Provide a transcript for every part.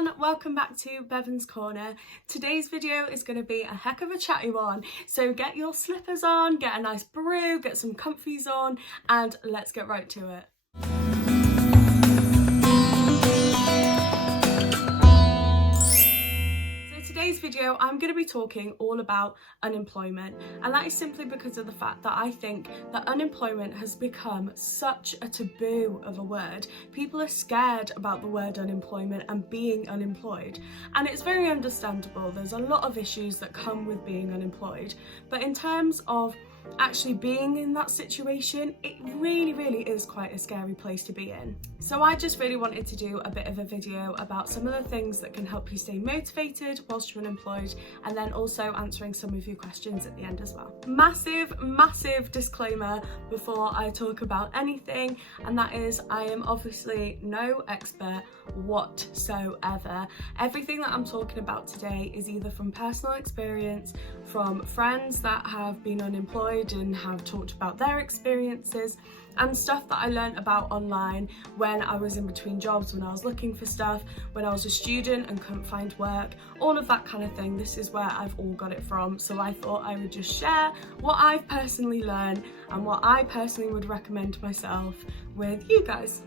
everyone, welcome back to Bevans Corner. Today's video is going to be a heck of a chatty one, so get your slippers on, get a nice brew, get some comfies on, and let's get right to it. Today's video, I'm going to be talking all about unemployment, and that is simply because of the fact that I think that unemployment has become such a taboo of a word. People are scared about the word unemployment and being unemployed, and it's very understandable. There's a lot of issues that come with being unemployed, but in terms of actually being in that situation, it really is quite a scary place to be in. So I just really wanted to do a bit of a video about some of the things that can help you stay motivated whilst you're unemployed, and then also answering some of your questions at the end as well. Massive disclaimer before I talk about anything, and that is I am obviously no expert whatsoever. Everything that I'm talking about today is either from personal experience, from friends that have been unemployed and have talked about their experiences, and stuff that I learned about online when I was in between jobs, when I was looking for stuff, when I was a student and couldn't find work, all of that kind of thing. This is where I've all got it from, so I thought I would just share what I've personally learned and what I personally would recommend myself with you guys.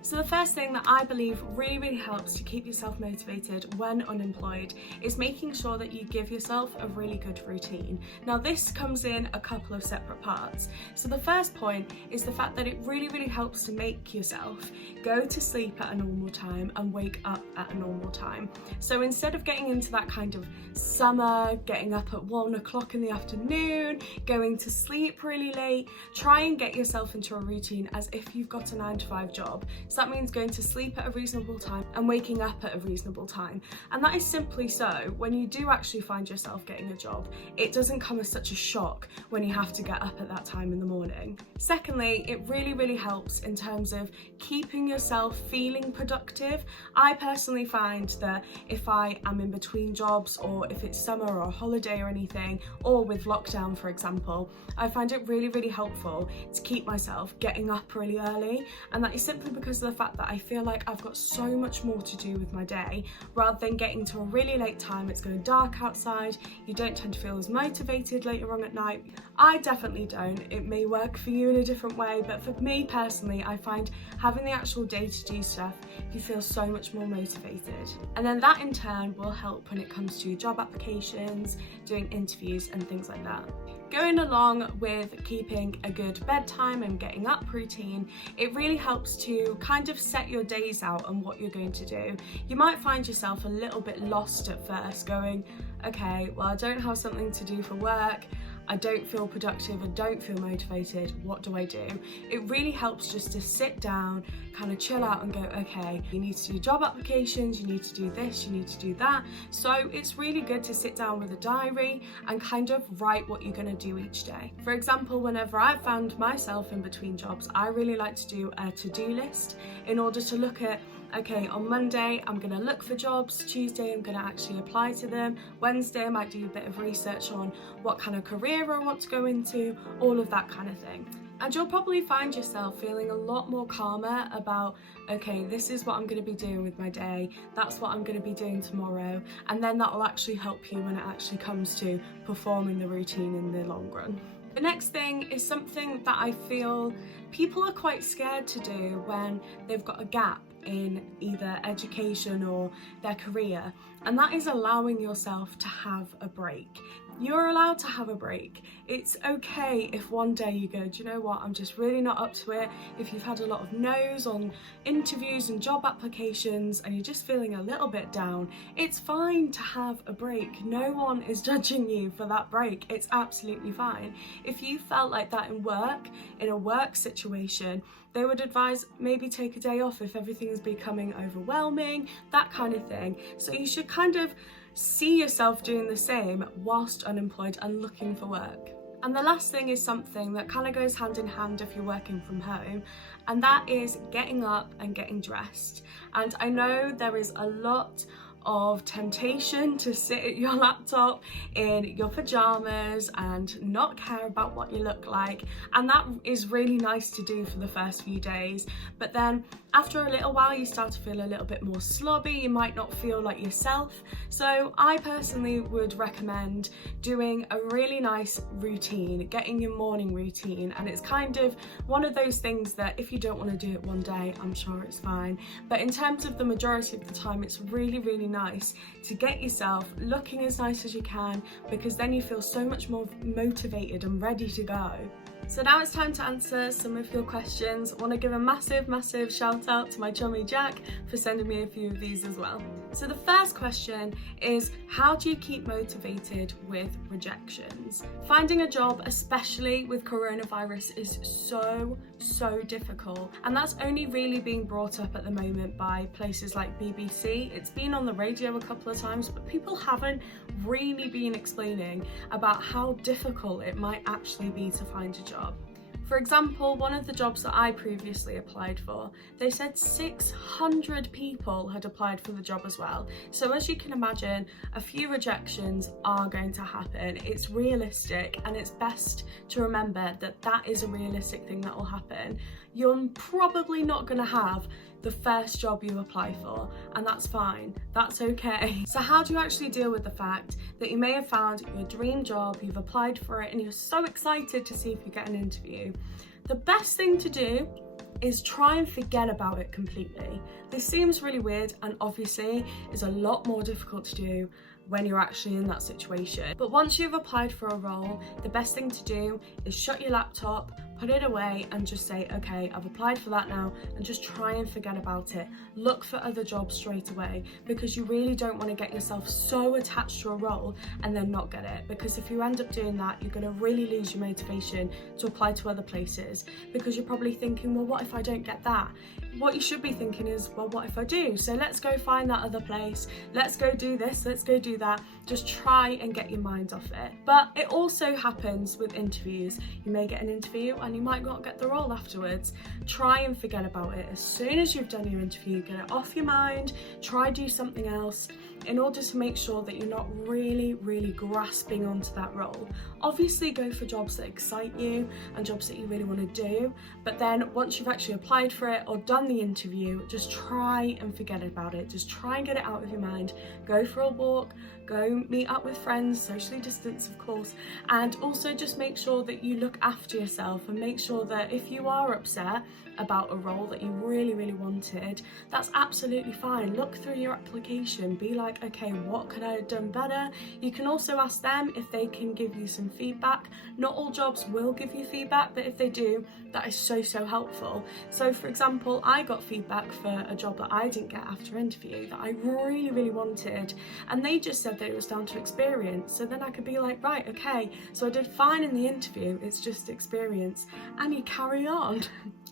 So the first thing that I believe really helps to keep yourself motivated when unemployed is making sure that you give yourself a really good routine. Now this comes in a couple of separate parts. So the first point is the fact that it really helps to make yourself go to sleep at a normal time and wake up at a normal time. So instead of getting into that kind of summer, getting up at 1 o'clock in the afternoon, going to sleep really late, try and get yourself into a routine as if you've got a 9-to-5 job. So that means going to sleep at a reasonable time and waking up at a reasonable time. And that is simply so when you do actually find yourself getting a job, it doesn't come as such a shock when you have to get up at that time in the morning. Secondly, it really helps in terms of keeping yourself feeling productive. I personally find that if I am in between jobs, or if it's summer or holiday or anything, or with lockdown for example, I find it really helpful to keep myself getting up really early, and that is simply because of the fact that I feel like I've got so much more to do with my day, rather than getting to a really late time, it's going dark outside, you don't tend to feel as motivated later on at night. I definitely don't. It may work for you in a different way, but for me personally, I find having the actual day to do stuff, you feel so much more motivated. And then that in turn will help when it comes to job applications, doing interviews and things like that. Going along with keeping a good bedtime and getting up routine, it really helps to kind of set your days out on what you're going to do. You might find yourself a little bit lost at first, going, okay, well I don't have something to do for work, I don't feel productive, I don't feel motivated, what do I do? It really helps just to sit down, kind of chill out and go, okay, you need to do job applications, you need to do this, you need to do that. So it's really good to sit down with a diary and kind of write what you're going to do each day. For example, whenever I found myself in between jobs, I really like to do a to-do list in order to look at, okay, on Monday I'm going to look for jobs, Tuesday I'm going to actually apply to them, Wednesday I might do a bit of research on what kind of career I want to go into, all of that kind of thing. And you'll probably find yourself feeling a lot more calmer about, okay, this is what I'm going to be doing with my day, that's what I'm going to be doing tomorrow, and then that will actually help you when it actually comes to performing the routine in the long run. The next thing is something that I feel people are quite scared to do when they've got a gap in either education or their career, and that is allowing yourself to have a break. You're allowed to have a break. It's okay if one day you go, do you know what, I'm just really not up to it. If you've had a lot of no's on interviews and job applications and you're just feeling a little bit down, it's fine to have a break. No one is judging you for that break. It's absolutely fine. If you felt like that in a work situation, they would advise maybe take a day off if everything is becoming overwhelming, that kind of thing. So you should kind of see yourself doing the same whilst unemployed and looking for work. And the last thing is something that kind of goes hand in hand if you're working from home, and that is getting up and getting dressed. And I know there is a lot of temptation to sit at your laptop in your pajamas and not care about what you look like, and that is really nice to do for the first few days, but then after a little while you start to feel a little bit more slobby, you might not feel like yourself. So I personally would recommend doing a really nice routine, getting your morning routine, and it's kind of one of those things that if you don't want to do it one day, I'm sure it's fine, but in terms of the majority of the time, it's really nice to get yourself looking as nice as you can, because then you feel so much more motivated and ready to go. So now it's time to answer some of your questions. I want to give a massive shout out to my chummy Jack for sending me a few of these as well. So the first question is, how do you keep motivated with rejections? Finding a job, especially with coronavirus, is so difficult, and that's only really being brought up at the moment by places like BBC. It's been on the radio a couple of times, but people haven't really been explaining about how difficult it might actually be to find a job. For example, one of the jobs that I previously applied for, they said 600 people had applied for the job as well. So as you can imagine, a few rejections are going to happen. It's realistic, and it's best to remember that that is a realistic thing that will happen. You're probably not going to have the first job you apply for, and that's fine, that's okay. So how do you actually deal with the fact that you may have found your dream job, you've applied for it, and you're so excited to see if you get an interview? The best thing to do is try and forget about it completely. This seems really weird, and obviously is a lot more difficult to do when you're actually in that situation. But once you've applied for a role, the best thing to do is shut your laptop, put it away, and just say, okay, I've applied for that now, and just try and forget about it. Look for other jobs straight away, because you really don't want to get yourself so attached to a role and then not get it, because if you end up doing that, you're going to really lose your motivation to apply to other places, because you're probably thinking, well, what if I don't get that? What you should be thinking is, well, what if I do? So let's go find that other place, let's go do this, let's go do that. Just try and get your mind off it. But it also happens with interviews. You may get an interview and you might not get the role afterwards. Try and forget about it. As soon as you've done your interview, get it off your mind, try do something else, in order to make sure that you're not really grasping onto that role. Obviously go for jobs that excite you and jobs that you really want to do, but then once you've actually applied for it or done the interview, just try and forget about it. Just try and get it out of your mind. Go for a walk, go meet up with friends, socially distance of course, and also just make sure that you look after yourself, and make sure that if you are upset about a role that you really wanted, that's absolutely fine. Look through your application, be like, okay, what could I have done better? You can also ask them if they can give you some feedback. Not all jobs will give you feedback, but if they do, that is so helpful. So for example, I got feedback for a job that I didn't get after interview that I really wanted, and they just said that it was down to experience. So then I could be like, right, okay, so I did fine in the interview, it's just experience, and you carry on.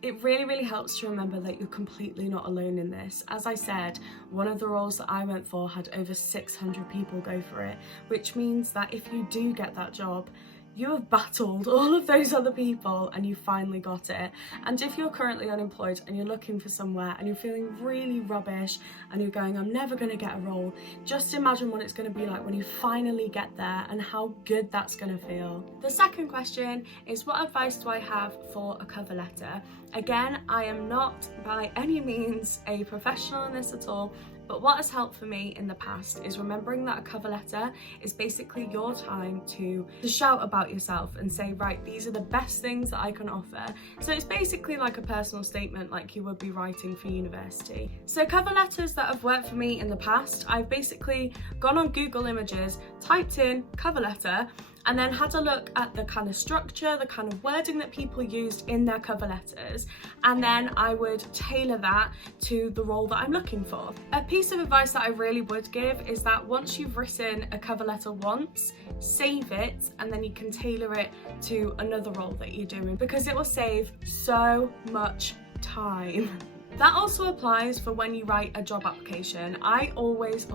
It really helps to remember that you're completely not alone in this. As I said, one of the roles that I went for had over 600 people go for it, which means that if you do get that job, you have battled all of those other people and you finally got it. And if you're currently unemployed and you're looking for somewhere and you're feeling really rubbish and you're going, I'm never going to get a role, just imagine what it's going to be like when you finally get there and how good that's going to feel. The second question is, what advice do I have for a cover letter? Again, I am not by any means a professional in this at all, but what has helped for me in the past is remembering that a cover letter is basically your time to shout about yourself and say, right, these are the best things that I can offer. So it's basically like a personal statement like you would be writing for university. So cover letters that have worked for me in the past, I've basically gone on Google Images, typed in cover letter, and then had a look at the kind of structure, the kind of wording that people used in their cover letters, and then I would tailor that to the role that I'm looking for. A piece of advice that I really would give is that once you've written a cover letter once, save it, and then you can tailor it to another role that you're doing, because it will save so much time. That also applies for when you write a job application. I always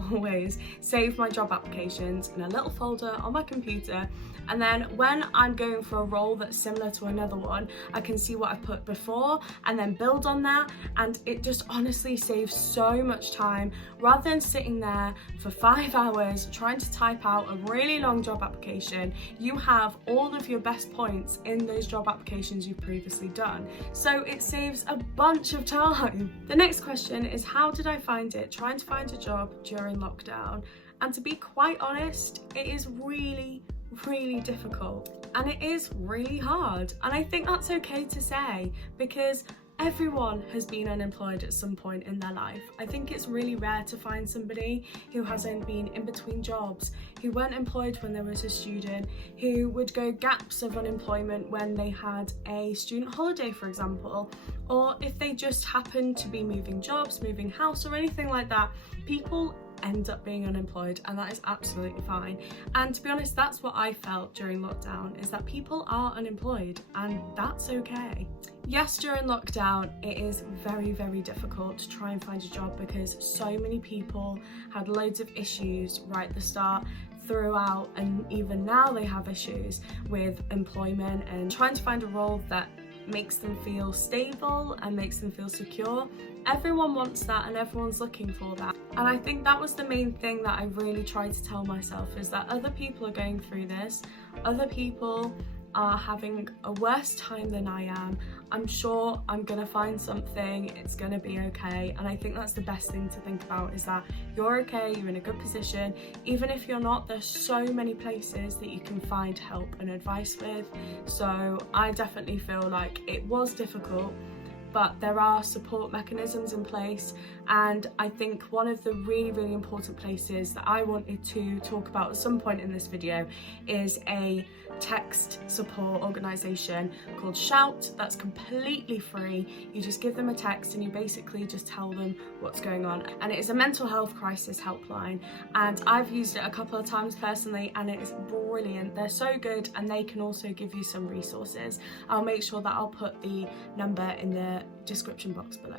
save my job applications in a little folder on my computer, and then when I'm going for a role that's similar to another one, I can see what I've put before and then build on that, and it just honestly saves so much time rather than sitting there for 5 hours trying to type out a really long job application. You have all of your best points in those job applications you've previously done, so it saves a bunch of time. The next question is, how did I find it trying to find a job during lockdown? And to be quite honest, it is really difficult, and it is really hard, and I think that's okay to say because everyone has been unemployed at some point in their life. I think it's really rare to find somebody who hasn't been in between jobs, who weren't employed when they was a student, who would go gaps of unemployment when they had a student holiday, for example, or if they just happened to be moving jobs, moving house or anything like that. People end up being unemployed, and that is absolutely fine. And to be honest, that's what I felt during lockdown, is that people are unemployed, and that's okay. Yes, during lockdown it is very difficult to try and find a job because so many people had loads of issues right at the start, throughout, and even now they have issues with employment and trying to find a role that makes them feel stable and makes them feel secure. Everyone wants that and everyone's looking for that, and I think that was the main thing that I really tried to tell myself, is that other people are going through this, other people are having a worse time than I am. I'm sure I'm gonna find something, it's gonna be okay. And I think that's the best thing to think about, is that you're okay, you're in a good position. Even if you're not, there's so many places that you can find help and advice with. So I definitely feel like it was difficult, but there are support mechanisms in place, and I think one of the really important places that I wanted to talk about at some point in this video is a text support organisation called Shout. That's completely free. You just give them a text and you basically just tell them what's going on, and it is a mental health crisis helpline, and I've used it a couple of times personally and it is brilliant. They're so good, and they can also give you some resources. I'll make sure that I'll put the number in the description box below.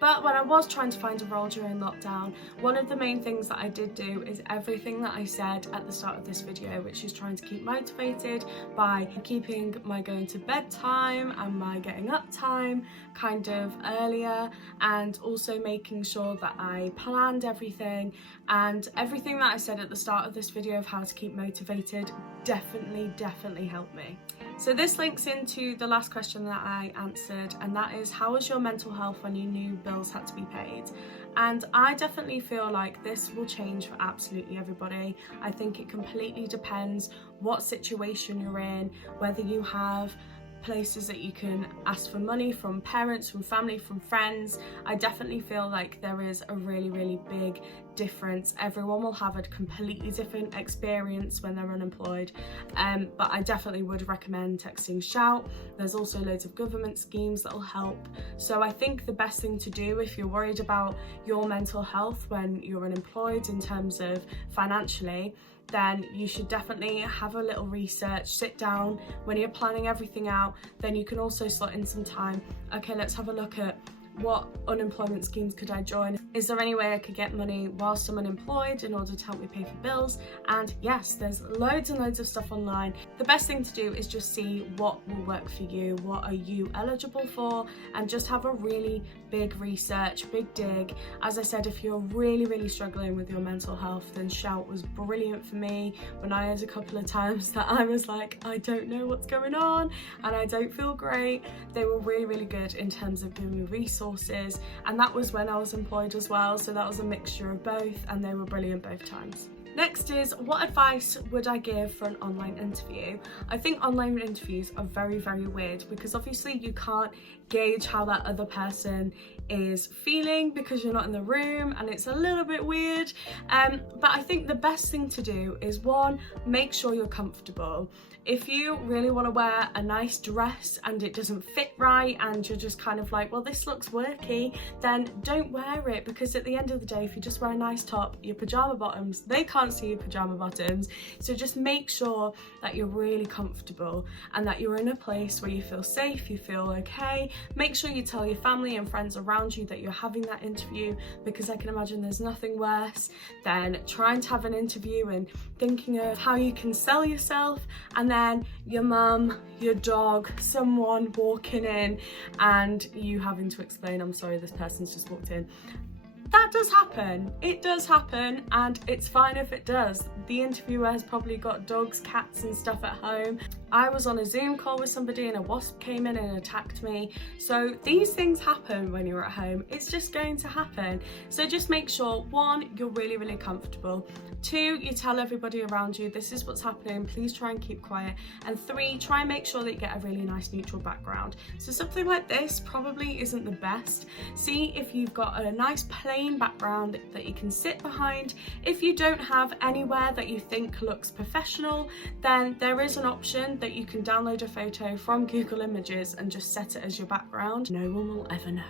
But when I was trying to find a role during lockdown, one of the main things that I did do is everything that I said at the start of this video, which is trying to keep motivated by keeping my going to bed time and my getting up time kind of earlier, and also making sure that I planned everything, and everything that I said at the start of this video of how to keep motivated definitely helped me. So this links into the last question that I answered, and that is, how was your mental health when you knew bills had to be paid? And I definitely feel like this will change for absolutely everybody. I think it completely depends what situation you're in, whether you have places that you can ask for money from parents, from family, from friends. I definitely feel like there is a really big difference. Everyone will have a completely different experience when they're unemployed, but I definitely would recommend texting Shout. There's also loads of government schemes that will help. So I think the best thing to do if you're worried about your mental health when you're unemployed in terms of financially, then you should definitely have a little research, sit down when you're planning everything out. Then you can also slot in some time. Okay, let's have a look at what unemployment schemes could I join? Is there any way I could get money whilst I'm unemployed in order to help me pay for bills? And yes, there's loads and loads of stuff online. The best thing to do is just see what will work for you, what are you eligible for, and just have a really big research, big dig. As I said, if you're really struggling with your mental health, then Shout was brilliant for me. When I had a couple of times that I was like, I don't know what's going on and I don't feel great, they were really good in terms of giving me resources, and that was when I was employed as well, so that was a mixture of both, and they were brilliant both times. Next is, what advice would I give for an online interview? I think online interviews are very weird because obviously you can't gauge how that other person is feeling because you're not in the room, and it's a little bit weird, but I think the best thing to do is, one, make sure you're comfortable. If you really want to wear a nice dress and it doesn't fit right and you're just kind of like, well, this looks worky, then don't wear it, because at the end of the day, if you just wear a nice top, your pajama bottoms, they can't see your pajama bottoms. So just make sure that you're really comfortable and that you're in a place where you feel safe, you feel okay. Make sure you tell your family and friends around around you that you're having that interview, because I can imagine there's nothing worse than trying to have an interview and thinking of how you can sell yourself, and then your mum, your dog, someone walking in and you having to explain, I'm sorry, this person's just walked in. That does happen. It does happen, and it's fine if it does. The interviewer has probably got dogs, cats and stuff at home. I was on a Zoom call with somebody and a wasp came in and attacked me. So these things happen when you're at home. It's just going to happen. So just make sure, one, you're really, really comfortable. Two, you tell everybody around you, this is what's happening, please try and keep quiet. And three, try and make sure that you get a really nice neutral background. So something like this probably isn't the best. See if you've got a nice plain background that you can sit behind. If you don't have anywhere that you think looks professional, then there is an option that you can download a photo from Google Images and just set it as your background. No one will ever know.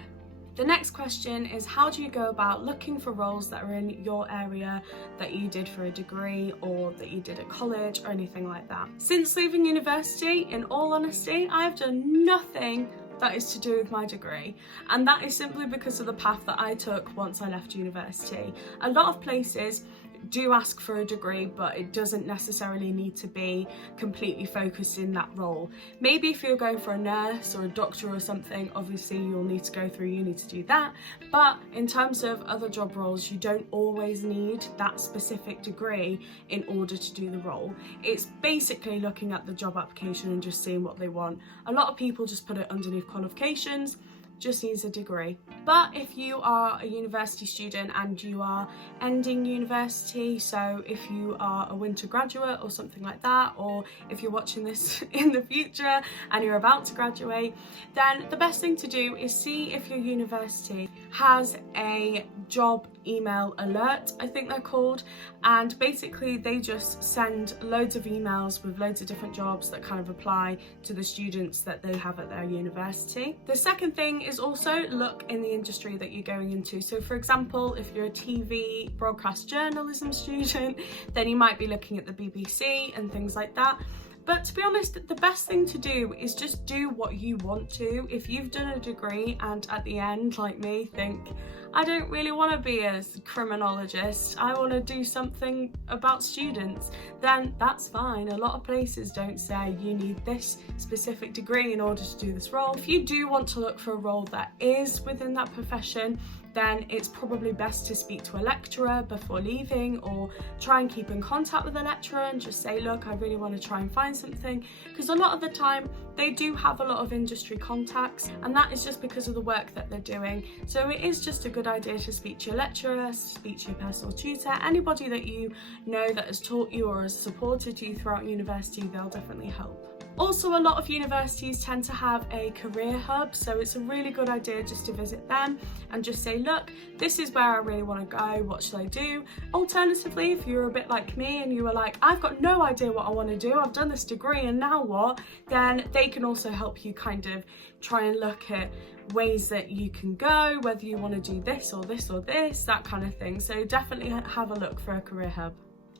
The next question is, how do you go about looking for roles that are in your area that you did for a degree or that you did at college or anything like that? Since leaving university, in all honesty, I have done nothing that is to do with my degree, and that is simply because of the path that I took once I left university. A lot of places do ask for a degree, but it doesn't necessarily need to be completely focused in that role. Maybe if you're going for a nurse or a doctor or something, obviously you'll need to go through uni to do that, but in terms of other job roles, you don't always need that specific degree in order to do the role. It's basically looking at the job application and just seeing what they want. A lot of people just put it underneath qualifications, just needs a degree. But if you are a university student and you are ending university, so if you are a winter graduate or something like that, or if you're watching this in the future and you're about to graduate, then the best thing to do is see if your university has a job email alert, I think they're called, and basically they just send loads of emails with loads of different jobs that kind of apply to the students that they have at their university. The second thing is also look in the industry that you're going into. So for example, if you're a TV broadcast journalism student, then you might be looking at the BBC and things like that. But to be honest, the best thing to do is just do what you want to. If you've done a degree and at the end, like me, think, I don't really want to be a criminologist, I want to do something about students, then that's fine. A lot of places don't say you need this specific degree in order to do this role. If you do want to look for a role that is within that profession, then it's probably best to speak to a lecturer before leaving, or try and keep in contact with a lecturer and just say, look, I really want to try and find something, because a lot of the time they do have a lot of industry contacts, and that is just because of the work that they're doing. So it is just a good idea to speak to your lecturer, speak to your personal tutor, anybody that you know that has taught you or has supported you throughout university, they'll definitely help. Also, a lot of universities tend to have a career hub, so it's a really good idea just to visit them and just say, look, this is where I really want to go, what should I do? Alternatively, if you're a bit like me and you were like, I've got no idea what I want to do, I've done this degree and now what? Then they can also help you kind of try and look at ways that you can go, whether you want to do this or this or this, that kind of thing. So definitely have a look for a career hub.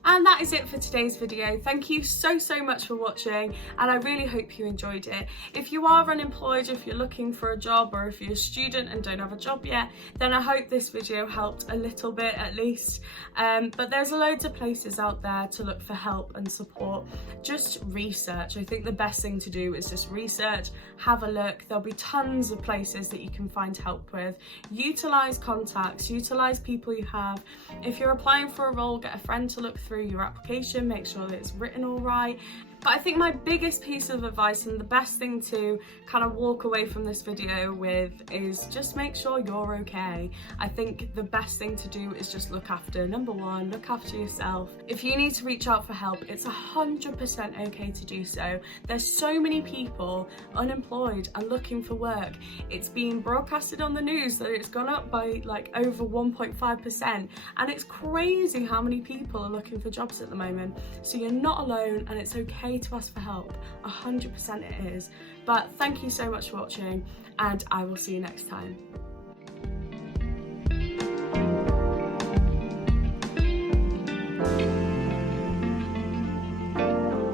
And that is it for today's video. Thank you so much for watching, and I really hope you enjoyed it. If you are unemployed, if you're looking for a job, or if you're a student and don't have a job yet, then I hope this video helped a little bit at least. But there's loads of places out there to look for help and support. Just research. I think the best thing to do is just research, have a look. There'll be tons of places that you can find help with. Utilize contacts, utilize people you have. If you're applying for a role, get a friend to look through your application, make sure that it's written all right. But I think my biggest piece of advice and the best thing to kind of walk away from this video with is just make sure you're okay. I think the best thing to do is just look after, number one, look after yourself. If you need to reach out for help, it's 100% okay to do so. There's so many people unemployed and looking for work. It's being broadcasted on the news that it's gone up by like over 1.5%, and it's crazy how many people are looking for jobs at the moment. So you're not alone, and it's okay to ask for help. 100% it is. But thank you so much for watching, and I will see you next time.